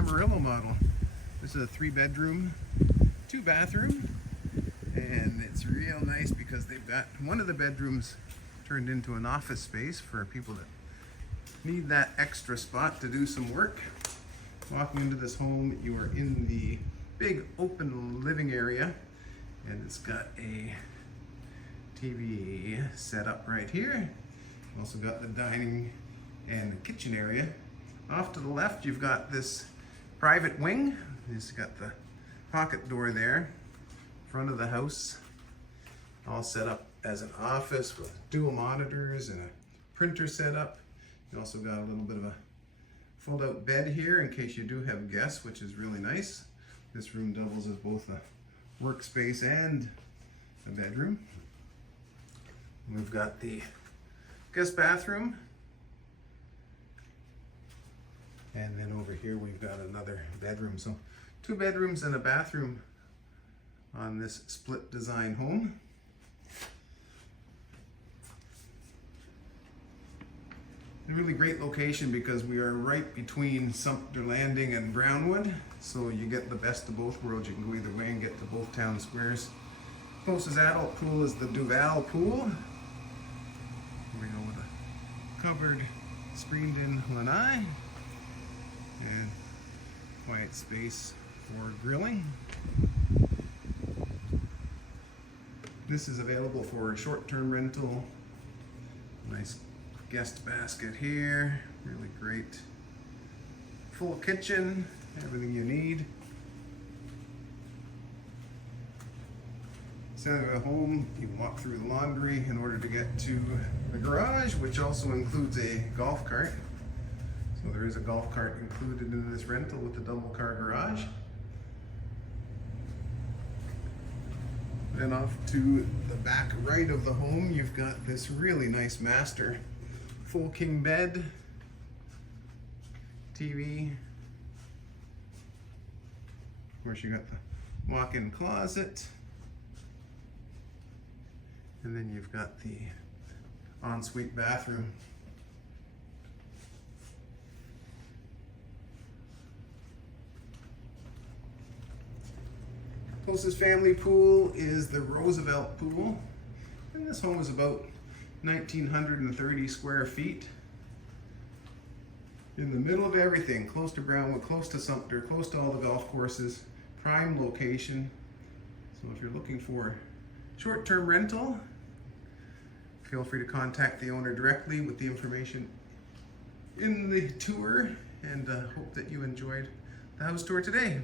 Amarillo Model. This is a 3-bedroom, 2-bathroom, and it's real nice because they've got one of the bedrooms turned into an office space for people that need that extra spot to do some work. Walking into this home, you are in the big open living area, and it's got a TV set up right here. Also got the dining and the kitchen area. Off to the left, you've got this private wing. It's got the pocket door there. Front of the house, all set up as an office with dual monitors and a printer set up. You also got a little bit of a fold-out bed here in case you do have guests, which is really nice. This room doubles as both a workspace and a bedroom. We've got the guest bathroom. And then over here we've got another bedroom. So 2 bedrooms and a bathroom on this split design home. A really great location because we are right between Sumter Landing and Brownwood. So you get the best of both worlds. You can go either way and get to both town squares. Closest adult pool is the Duval pool. Here we go with a covered, screened-in lanai and quiet space for grilling. This is available for short-term rental. Nice guest basket here, really great. Full kitchen, everything you need. Center of the home, you can walk through the laundry in order to get to the garage, which also includes a golf cart. So there is a golf cart included in this rental with the double car garage. Then off to the back right of the home, you've got this really nice master full king bed, TV. Of course, you got the walk-in closet. And then you've got the ensuite bathroom. Closest family pool is the Roosevelt pool. And this home is about 1,930 square feet. In the middle of everything, close to Brownwood, close to Sumter, close to all the golf courses, prime location. So if you're looking for short-term rental, feel free to contact the owner directly with the information in the tour, and hope that you enjoyed the house tour today.